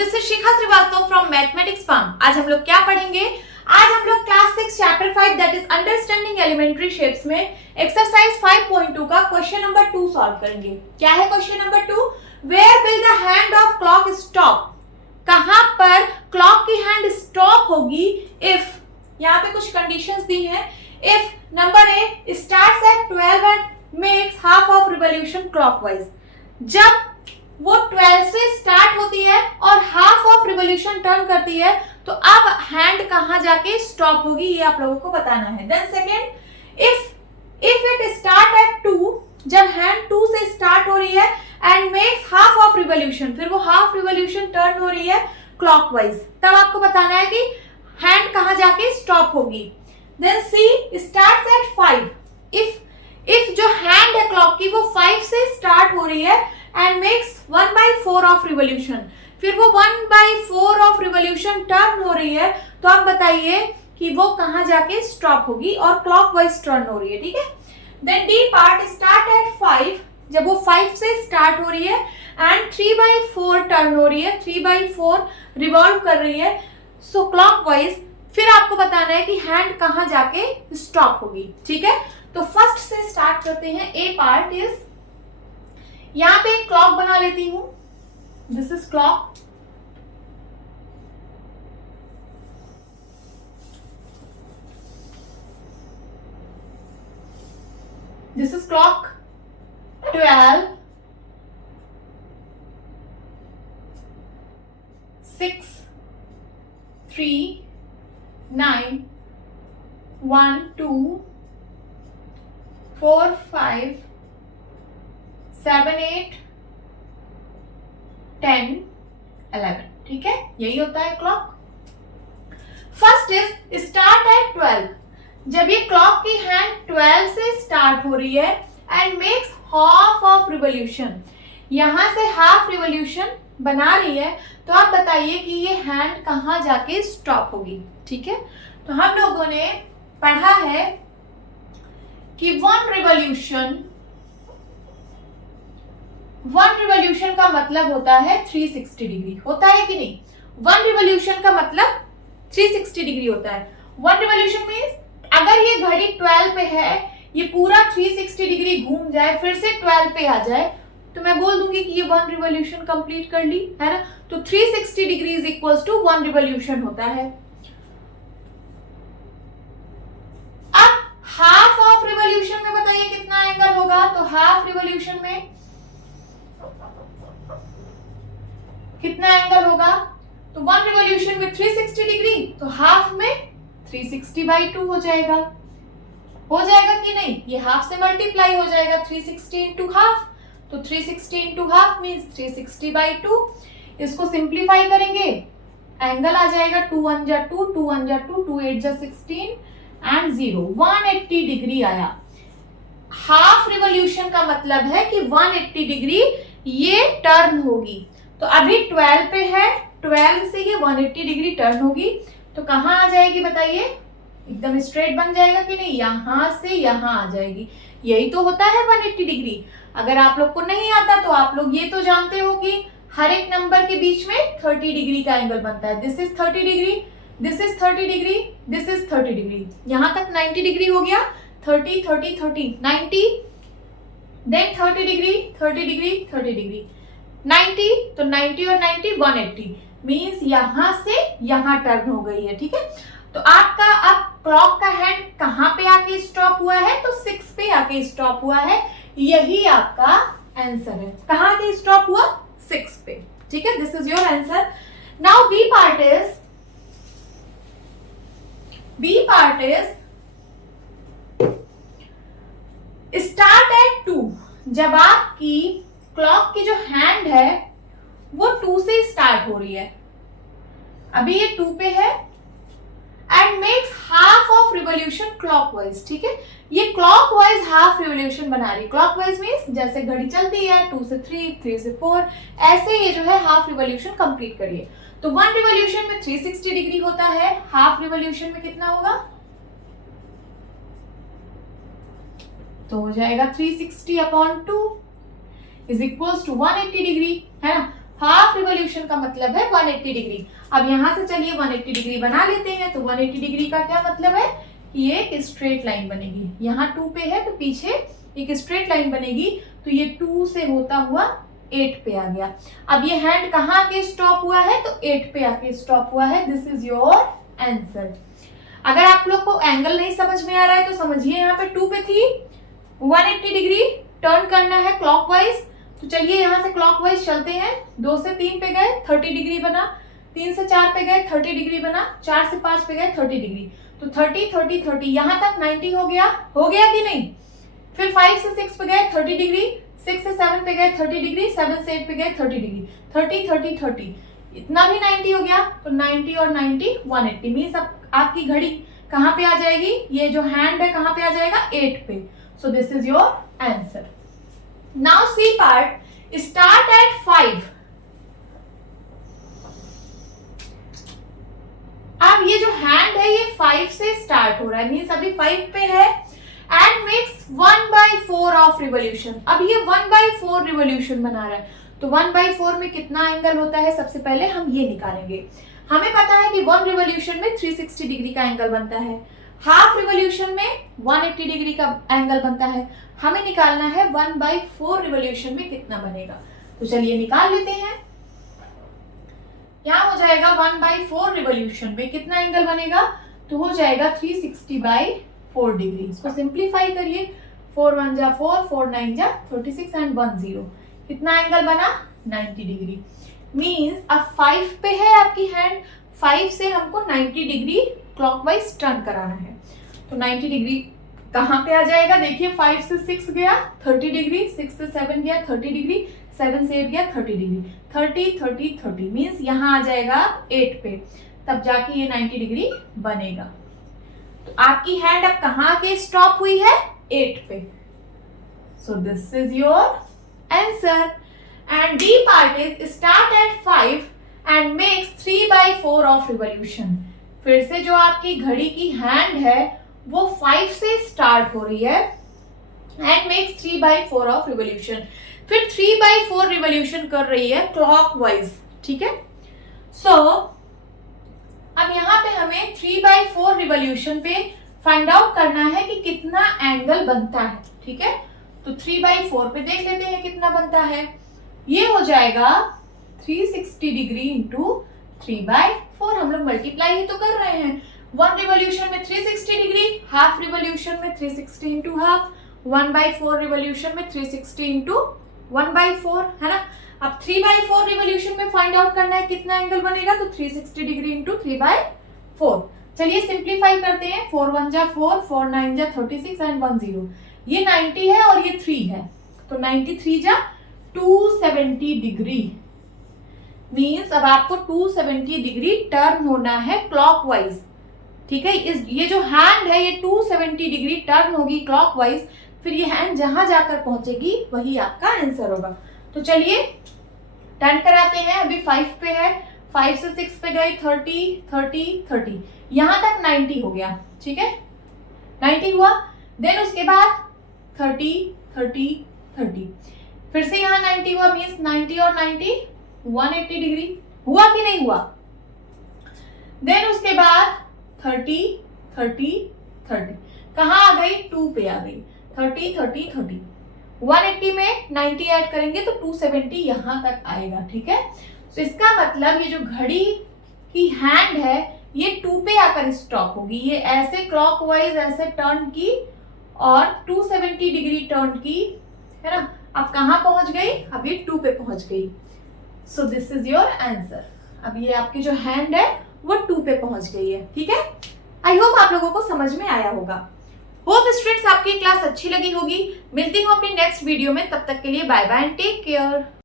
This is Shikha Srivastava from mathematics farm. आज हम लोग क्या पढ़ेंगे? आज हम लोग class 6 chapter 5 that is understanding elementary shapes में एक्सरसाइज 5.2 का क्वेश्चन नंबर 2 सॉल्व करेंगे। क्या है question number 2? Where will the hand of clock stop? कहां पर क्लॉक की हैंड स्टॉप होगी इफ, यहाँ पे कुछ कंडीशंस दी हैं। If number A starts at 12 and makes half of revolution clockwise, जब वो 12 से स्टार्ट होती है और हाफ ऑफ रिवॉल्यूशन टर्न करती है तो अब हैंड कहां जाके स्टॉप होगी, ये आप लोगों को बताना है। Then second, if it start at 2, जब हैंड 2 से स्टार्ट हो रही है and makes half of revolution, फिर वो हाफ रिवॉल्यूशन टर्न हो रही है क्लॉकवाइज, तब आपको बताना है कि हैंड कहां जाके स्टॉप होगी। Then C starts at 5, if जो हैंड है क्लॉक की वो 5 से स्टार्ट हो रही है एंड मेक्स 1/4 ऑफ रिवॉल्यूशन, फिर वो 1/4 ऑफ रिवॉल्यूशन टर्न हो रही है, तो आप बताइए कि वो कहां जाके स्टॉप होगी और क्लॉकवाइज टर्न हो रही है। ठीक है। Then D part start at 5, जब वो 5 से स्टार्ट हो रही है एंड 3/4 टर्न हो रही है, 3/4 रिवॉल्व कर रही है, सो क्लॉकवाइज, फिर आपको बताना है कि हैंड कहां जाके स्टॉप होगी। ठीक है। तो फर्स्ट से स्टार्ट करते हैं। ए पार्ट इज, यहां पे एक क्लॉक बना लेती हूं, this is clock. This is clock 12, 6, 3, 9, 1, 2, 4, 5, 7, 8, 10, 11। ठीक है, यही होता है clock. First is start eight 12, जब ये क्लॉक की हैंड 12 से स्टार्ट हो रही है and makes half of revolution, यहां से हाफ रिवॉल्यूशन बना रही है, तो आप बताइए कि ये हैंड कहां जाके स्टॉप होगी। ठीक है। तो हम लोगों ने पढ़ा है कि वन रिवॉल्यूशन का मतलब होता है 360 डिग्री, होता है कि नहीं? वन रिवॉल्यूशन का मतलब 360 डिग्री होता है। वन रिवॉल्यूशन मींस अगर ये घड़ी 12 पे है, ये पूरा 360 डिग्री घूम जाए, फिर से 12 पे आ जाए, तो मैं बोल दूंगी कि ये वन रिवॉल्यूशन कंप्लीट कर ली, है ना। तो 360 degree is equals to one revolution होता है। अब हाफ ऑफ रिवॉल्यूशन में बताइए कितना एंगल होगा? तो हाफ रिवॉल्यूशन में कितना एंगल होगा? तो वन रिवॉल्यूशन में 360 डिग्री, तो हाफ में 360/2 हो जाएगा। हो जाएगा कि नहीं? ये हाफ से मल्टीप्लाई हो जाएगा, 360 इंटू हाफ, तो 360 इंटू हाफ मीन्स 360/2। इसको सिंप्लीफाई करेंगे, एंगल आ जाएगा 2 1 जा 2, 2 1 जा 2, 2 8 जा 16 एंड 0, 180 डिग्री आया। हाफ रिवॉल्यूशन का मतलब है कि 180 डिग्री ये टर्न होगी। तो अभी 12 पे है, 12 से ये 180 डिग्री टर्न होगी, तो कहां आ जाएगी बताइए? एकदम स्ट्रेट बन जाएगा कि नहीं? यहां से यहां आ जाएगी। यही तो होता है 180 डिग्री। अगर आप लोग को नहीं आता तो आप लोग ये तो जानते हो कि हर एक नंबर के बीच में 30 डिग्री का एंगल बनता है। This is 30 degree, this is 30 degree, this is 30 degree, यहां तक 90 डिग्री हो गया। 30 30 30 90, देन 30 डिग्री 30 डिग्री 30 डिग्री 90, तो 90 और 90 180 मींस यहां से यहां टर्न हो गई है। ठीक है। तो आपका अब क्लॉक का हैंड कहां पे आके स्टॉप हुआ है? तो 6 पे आके स्टॉप हुआ है। यही आपका आंसर है। कहां पे स्टॉप हुआ? 6 पे। ठीक है, this is your answer. Now B part is start at 2, जब आपकी क्लॉक की जो हैंड है वो 2 से स्टार्ट हो रही है, अभी ये 2 पे है and makes half of revolution clockwise. ठीक है, ये क्लॉकवाइज हाफ रिवॉल्यूशन बना रही है। क्लॉकवाइज मींस जैसे घड़ी चलती है 2 से 3, 3 से 4, ऐसे ये जो है हाफ रिवॉल्यूशन कंप्लीट करिए। तो वन रिवॉल्यूशन में 360 डिग्री होता है, हाफ रिवॉल्यूशन में कितना होगा? तो हो जाएगा 360/2 इज इक्वल्स टू 180 डिग्री, है ना। हाफ रिवॉल्यूशन का मतलब है 180 डिग्री। अब यहाँ से चलिए 180 डिग्री बना लेते हैं। तो 180 डिग्री का क्या मतलब है कि ये एक स्ट्रेट लाइन बनेगी। यहाँ 2 पे है तो पीछे एक स्ट्रेट लाइन बनेगी। तो ये 2 से होता हुआ 8 पे आ गया। अब ये हैंड कहाँ आके स्टॉप हुआ है? तो 8 पे आके स्टॉप हुआ है। This is your answer. अगर आप लोग को एंगल नहीं समझ में आ रहा है तो समझिए, यहाँ पे 2 पे थी, 180 डिग्री टर्न करना है क्लॉकवाइज। तो चलिए यहाँ से क्लॉकवाइज चलते हैं। 2 से 3 पे गए 30 डिग्री बना, 3 से 4 पे गए 30 डिग्री बना, 4 से 5 पे गए 30 डिग्री। तो 30 30 30 यहाँ तक 90 हो गया कि नहीं? फिर 5 से 6 पे गए 30 डिग्री, 6 से 7 पे गए 30 डिग्री, 7 से 8 पे गए 30 डिग्री, 30 30 30 इतना भी 90 हो गया। तो 90 और 90 180 मीन्स अब आपकी घड़ी कहाँ पे आ जाएगी? ये जो हैंड है कहाँ पे आ जाएगा? 8 पे। So this is your answer. Now C part, start at 5। अब ये जो हैंड है ये 5 से स्टार्ट हो रहा है, मीन्स अभी 5 पे है एंड मेक्स 1/4 ऑफ रिवॉल्यूशन। अब ये 1/4 रिवॉल्यूशन बना रहा है। तो 1/4 में कितना एंगल होता है? सबसे पहले हम ये निकालेंगे। हमें पता है कि 1 रिवॉल्यूशन में 360 डिग्री का एंगल बनता है, हाफ रिवॉल्यूशन में 180 डिग्री का एंगल बनता है। हमें निकालना है 1/4 रिवॉल्यूशन में कितना बनेगा। तो चलिए निकाल लेते हैं। क्या हो जाएगा? 1/4 रिवॉल्यूशन में कितना एंगल बनेगा? तो हो जाएगा 360/4 डिग्री। इसको सिंप्लीफाई करिए, 4 1 जा 4, 4 9 जा 36 एंड 1 0। कितना एंगल बना? 90 डिग्री। मीन्स अब 5 पे है आपकी हैंड, 5 से हमको 90 डिग्री क्लॉकवाइज टर्न कराना है। तो 90 डिग्री कहाँ पे आ जाएगा? देखिए 5 से 6 गया 30 डिग्री, 6 से 7 गया 30 डिग्री, 7 से 8 गया 30 डिग्री, 30 30 30 मीन्स यहाँ आ जाएगा 8 पे, तब जाके ये 90 डिग्री बनेगा। तो आपकी हैंड अब कहाँ के स्टॉप हुई है? 8 पे। So this is your answer. And D part is start at 5 and makes 3/4 of revolution. फिर से जो आपकी घड़ी की हैंड है वो 5 से स्टार्ट हो रही है एंड मेक्स 3/4 ऑफ रिवॉल्यूशन। फिर 3/4 रिवॉल्यूशन कर रही है क्लॉकवाइज, ठीक है। सो अब यहाँ पे हमें 3/4 रिवॉल्यूशन पे फाइंड आउट करना है कि कितना एंगल बनता है, ठीक है। तो 3/4 पे देख लेते हैं कितना बनता है। ये हो जाएगा 360 डिग्री इंटू 3/4। हम लोग मल्टीप्लाई ही तो कर रहे हैं। 1 रिवॉल्यूशन में 360 डिग्री, हाफ रिवॉल्यूशन में 360 इंटू हाफ, 1/4 रिवॉल्यूशन में 360 इंटू 1/4, है ना। अब 3/4 रिवॉल्यूशन में फाइंड आउट करना है कितना एंगल बनेगा। तो 360 डिग्री इंटू 3/4। चलिए सिंप्लीफाई करते हैं। 4 1 जा 4, 4 9 जा 36 एंड 1 0। ये 90 है और ये 3 है, तो 93 जा 270 डिग्री। मीन्स अब आपको 270 डिग्री टर्न होना है क्लॉकवाइज, ठीक है। ये जो हैंड है ये 270 डिग्री टर्न होगी क्लॉकवाइज। फिर ये हैंड जहां जाकर पहुंचेगी वही आपका आंसर होगा। तो चलिए टर्न कराते हैं। अभी 5 पे है, 5 से 6 पे गए 30 30 30, यहां तक 90 हो गया, ठीक है। 90 हुआ, देन उसके बाद 30 30 30, फिर से यहाँ 90 हुआ, मीन्स 90 और 90 180 डिग्री हुआ कि नहीं हुआ। देन उसके बाद 30 30 30, कहाँ आ गई? 2 पे आ गई, 30 30 30, 180 में 90 ऐड करेंगे तो 270 यहां तक आएगा, ठीक है। तो इसका मतलब ये जो घड़ी की हैंड है ये 2 पे आकर स्टॉप होगी। ये ऐसे क्लॉकवाइज ऐसे टर्न की और 270 डिग्री टर्न की, है ना। अब कहाँ पहुंच गई? अब ये 2 पे पहुंच गई। सो दिस इज योर आंसर। अब ये आपकी जो हैंड है वो 2 पे पहुंच गई है, ठीक है। आई होप आप लोगों को समझ में आया होगा। होप स्टूडेंट्स आपकी क्लास अच्छी लगी होगी। मिलती हूँ अपनी नेक्स्ट वीडियो में, तब तक के लिए bye bye and take care.